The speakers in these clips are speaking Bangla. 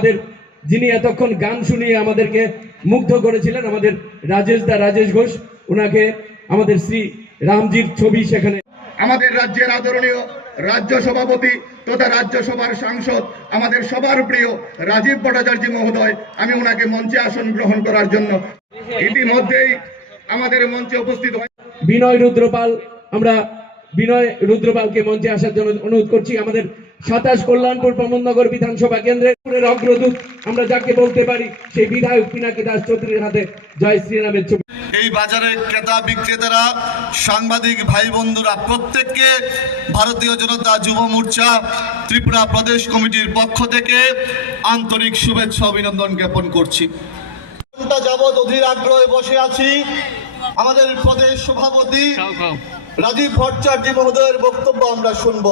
আমাদের যিনি এতক্ষণ গান শুনিয়ে আমাদেরকে মুগ্ধ করেছিলেন, আমাদের রাজেশ ঘোষ, ওনাকে আমাদের শ্রী রামজির ছবি সেখানে। আমাদের রাজ্যের আদরণীয় রাজ্য সভাপতি তথা রাজ্যসভার সাংসদ, আমাদের সবার প্রিয় রাজীব ভট্টাচার্য মহোদয়, আমি ওনাকে মঞ্চে আসন গ্রহণ করার জন্য ইতিমধ্যেই আমাদের মঞ্চে উপস্থিত হয়। বিনয় রুদ্রপালকে মঞ্চে আসার জন্য অনুরোধ করছি। আমাদের 27 কল্যাণপুর প্রমোদনগর বিধানসভা কেন্দ্রের অগ্রদূত আমরা যাকে বলতে পারি, সেই বিধায়ক পিনাকি দাস চৌধুরীর হাতে জয় শ্রীরামের ছবি। এই বাজারের ক্রেতা বিক্রেতারা, সাংবাদিক ভাই বন্ধুরা, প্রত্যেককে ভারতীয় জনতা যুব মোর্চা ত্রিপুরা প্রদেশ কমিটির পক্ষ থেকে আন্তরিক শুভেচ্ছা অভিনন্দন জ্ঞাপন করছি। ঘন্টা যাবৎ অধীর আগ্রহে বসে আছি আমাদের প্রদেশ সভাপতি রাজীব ভট্টাচার্য মহোদয়ের বক্তব্য আমরা শুনব।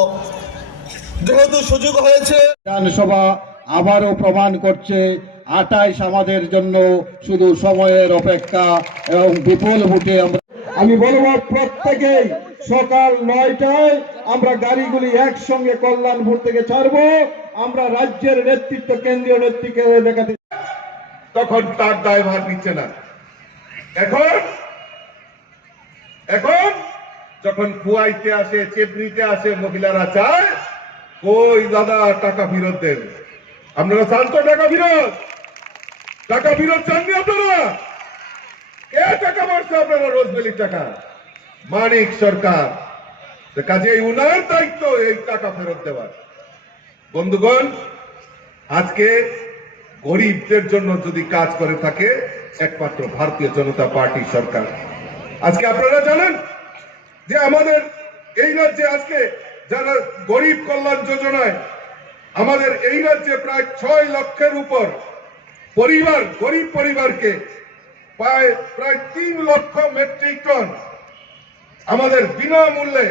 যেহেতু সুযোগ হয়েছে, বিধানসভা আবারও প্রমাণ করছে 28 আমাদের জন্য শুধু সময়ের অপেক্ষা এবং বিপুল ভোটে আমি বলবো প্রত্যেকেই সকাল 9টায় আমরা গাড়িগুলি একসঙ্গে কল্যাণপুর থেকে ছাড়বো। আমরা রাজ্যের নেতৃত্ব, কেন্দ্রীয় নেতৃত্বকে দেখাতে, তখন তার দায়ভার নিচ্ছে না। এখন যখন কুয়াইতে আসে, চেপড়িতে আসে, মহিলারা চায় কই দাদা টাকা ফেরত দেন। আপনারা চান তো টাকা ফেরত চাননি আপনারা? কে টাকা মারছে আপনারা? রোজবেলির টাকা মানিক সরকার। কাজে উনার দায়িত্ব এই টাকা ফেরত দেওয়ার। বন্ধুগণ, আজকে গরিবদের জন্য যদি কাজ করে থাকে একমাত্র ভারতীয় জনতা পার্টি সরকার। আজকে আপনারা জানেন যে আমাদের এই রাজ্যে আজকে যারা গরিব কল্যাণ যোজনায়, আমাদের এই রাজ্যে প্রায় 6 লক্ষের উপর পরিবার, গরিব পরিবারকে প্রায় 3 লক্ষ মেট্রিক টন আমাদের বিনামূল্যে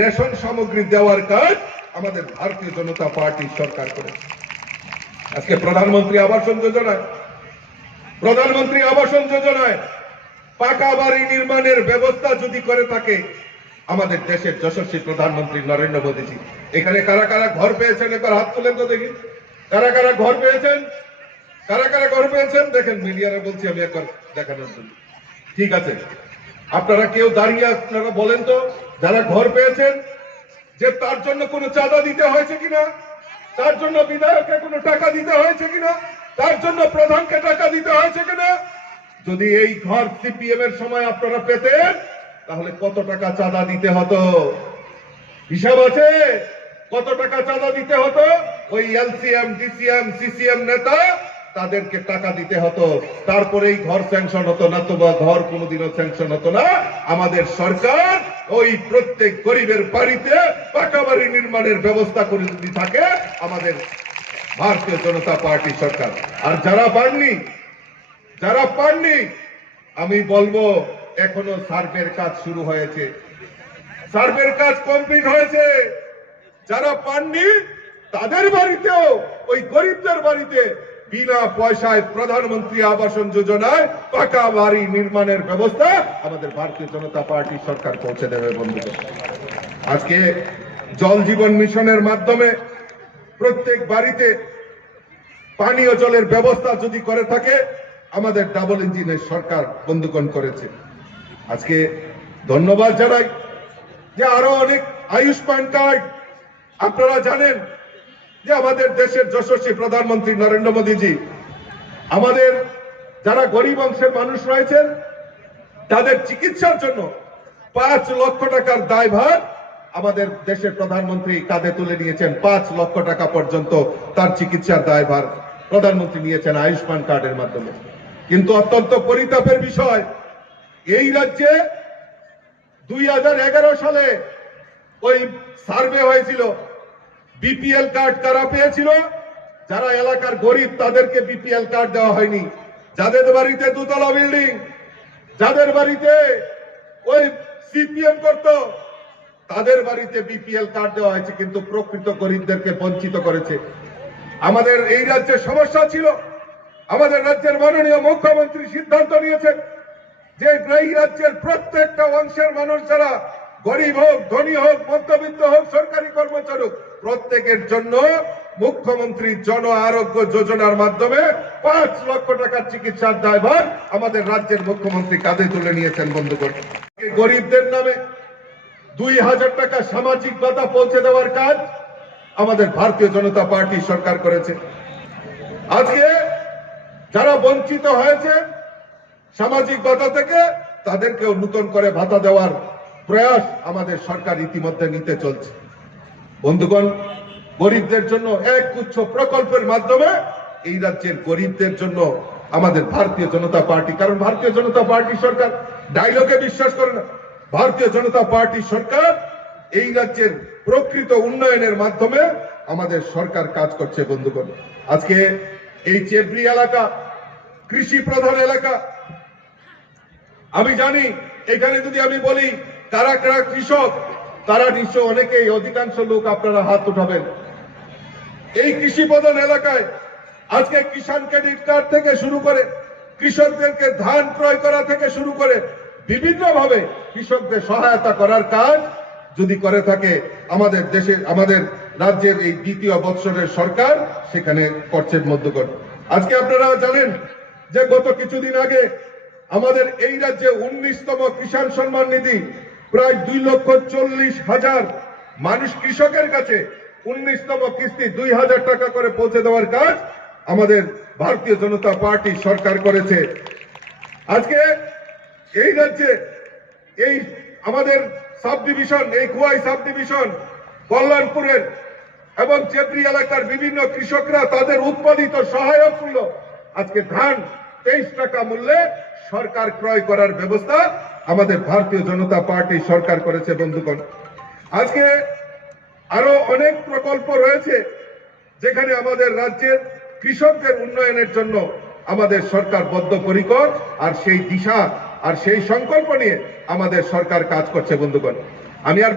রেশন সামগ্রী দেওয়ার কাজ আমাদের ভারতীয় জনতা পার্টি সরকার করেছে। আজকে প্রধানমন্ত্রী আবাসন যোজনায় পাকা বাড়ি নির্মাণের ব্যবস্থা যদি করে থাকে আমাদের দেশের যশস্বী প্রধানমন্ত্রী নরেন্দ্র মোদীজি, এখানে কারা কারা ঘর পেয়েছেন একবার হাত তুলেন তো দেখি। কারা কারা ঘর পেয়েছেন দেখেন। মিডিয়ারে বলছি আমি একবার দেখানোর জন্য। ঠিক আছে, আপনারা কেউ দাঁড়িয়ে আপনারা বলেন তো, যারা ঘর পেয়েছেন, যে তার জন্য কোনো চাঁদা দিতে হয়েছে কিনা, তার জন্য বিধায়ককে কোনো টাকা দিতে হয়েছে কিনা, তার জন্য প্রধানকে টাকা দিতে হয়েছে কিনা? যদি এই ঘর সিপিএম এর সময় আপনারা পেতেন তাহলে কত টাকা চাঁদা দিতে হতো? হিসাব আছে কত টাকা চাঁদা দিতে হতো? ওই এলসিএম, ডিসিএম, সিসিএম নেতা তাদেরকে টাকা দিতে হতো, তারপরে এই ঘর স্যাংশন হতো, না তো বা ঘর কোনোদিনও স্যাংশন হতো না। আমাদের সরকার ওই প্রত্যেক গরিবের বাড়িতে পাকা বাড়ি নির্মাণের ব্যবস্থা করে যদি থাকে আমাদের ভারতীয় জনতা পার্টি সরকার। আর যারা পাননি আমি বলবো এখনো সার্ভের কাজ শুরু হয়েছে, সার্ভের কাজ কমপ্লিট হয়েছে। যারা পাননি তাদের বাড়িতেও, ওই গরিবদের বাড়িতে বিনা পয়সায় প্রধানমন্ত্রী আবাসন যোজনায় পাকা বাড়ি নির্মাণের ব্যবস্থা আমাদের ভারতীয় জনতা পার্টি সরকার পৌঁছে দেবে। বন্ধুগণ, আজকে জল জীবন মিশনের মাধ্যমে প্রত্যেক বাড়িতে পানীয় জলের ব্যবস্থা যদি করে থাকে আমাদের ডাবল ইঞ্জিনের সরকার বন্ধুগণ করেছে। আজকে ধন্যবাদ জানাই যে আরো অনেক আয়ুষ্মান কার্ড। আপনারা জানেন যে আমাদের দেশের যশস্বী প্রধানমন্ত্রী নরেন্দ্র মোদীজি আমাদের যারা গরিব অংশের মানুষ রয়েছেন তাদের চিকিৎসার জন্য 5 লক্ষ টাকার দায়ভার আমাদের দেশের প্রধানমন্ত্রী কাঁধে তুলে নিয়েছেন। 5 লক্ষ টাকা পর্যন্ত তার চিকিৎসার দায়ভার প্রধানমন্ত্রী নিয়েছেন আয়ুষ্মান কার্ডের মাধ্যমে। কিন্তু অত্যন্ত পরিতাপের বিষয়, এই রাজ্যে 2011 সালে ওই সার্ভে হয়েছিল, বিপিএল কার্ড কারা পেয়েছিল? যারা এলাকার গরিব তাদেরকে বিপিএল কার্ড দেওয়া হয়নি। যাদের বাড়িতে 2 তলা বিল্ডিং, যাদের বাড়িতে ওই সিপিএম করত তাদের বাড়িতে বিপিএল কার্ড দেওয়া হয়েছে, কিন্তু প্রকৃত গরিবদেরকে বঞ্চিত করেছে। আমাদের এই রাজ্যের সমস্যা ছিল, আমাদের রাজ্যের মাননীয় মুখ্যমন্ত্রী সিদ্ধান্ত নিয়েছেন যে এই রাজ্যের প্রত্যেকটা অংশের মানুষ যারা গরিব হোক, ধনী হোক, মধ্যবিত্ত হোক, সরকারি কর্মচারী হোক, প্রত্যেকের জন্য মুখ্যমন্ত্রী জন আরোগ্য যোজনার মাধ্যমে 5 লক্ষ টাকার চিকিৎসার দায়ভার আমাদের রাজ্যের মুখ্যমন্ত্রী কাঁধে তুলে নিয়েছেন বন্ধুগণ। গরিবদের নামে 2000 টাকা সামাজিক ভাতা পৌঁছে দেওয়ার কাজ আমাদের ভারতীয় জনতা পার্টি সরকার করেছে। আজকে যারা বঞ্চিত হয়েছে সামাজিক ভাতা থেকে, তাদেরকেও নতুন করে ভাতা দেওয়ার প্রয়াস আমাদের সরকার ইতিমধ্যে নিতে চলছে। বন্ধুগণ, গরিবদের জন্য এক গুচ্ছ প্রকল্পের মাধ্যমে এই রাজ্যের গরিবদের জন্য আমাদের ভারতীয় জনতা পার্টি, কারণ ভারতীয় জনতা পার্টি সরকার ডায়লগে বিশ্বাস করে না, ভারতীয় জনতা পার্টি সরকার এই রাজ্যের প্রকৃত উন্নয়নের মাধ্যমে আমাদের সরকার কাজ করছে। বন্ধুগণ, আজকে এই চেবরি এলাকা কৃষি প্রধান এলাকা। আমি জানি এখানে যদি আমি বলি কারা কারা কৃষক, তারা নিশ্চয় অনেকেই, অধিকাংশ লোক আপনারা হাত উঠাবেন। এই কৃষি প্রধান এলাকায় আজকে কিষাণ ক্রেডিট কার্ড থেকে শুরু করে কৃষকদেরকে ধান ক্রয় করা থেকে শুরু করে বিভিন্ন ভাবে কৃষকদের সহায়তা করার কাজ যদি করে থাকে আমাদের দেশে, আমাদের রাজ্যের এই দ্বিতীয় বৎসরের সরকার সেখানে করছেন। মধ্যগণ, আজকে আপনারা জানেন যে গত কিছুদিন আগে আমাদের এই রাজ্যে 19তম কিষাণ সম্মান নিধি প্রায় 2,40,000 মানুষ কৃষকের কাছে 19তম কিস্তি 2,000 টাকা করে পৌঁছে দেওয়ার কাজ আমাদের ভারতীয় জনতা পার্টি সরকার করেছে। আজকে এই রাজ্যে এই আমাদের সাব ডিভিশন, এই খোয়াই সাব ডিভিশন, কল্যাণপুরের এবং চেবরি এলাকার বিভিন্ন কৃষকরা তাদের উৎপাদিত সহায়ক মূল্য আজকে ধান 23 টাকা মূল্যে সরকার ক্রয় করার ব্যবস্থা আমাদের ভারতীয় জনতা পার্টি সরকার করেছে। বন্ধুগণ, আজকে আরো অনেক প্রকল্প রয়েছে যেখানে আমাদের রাজ্যের কৃষকদের উন্নয়নের জন্য আমাদের সরকার বদ্ধপরিকর, আর সেই দিশা আর সেই সংকল্প নিয়ে আমাদের সরকার কাজ করছে। বন্ধুগণ, আমি আর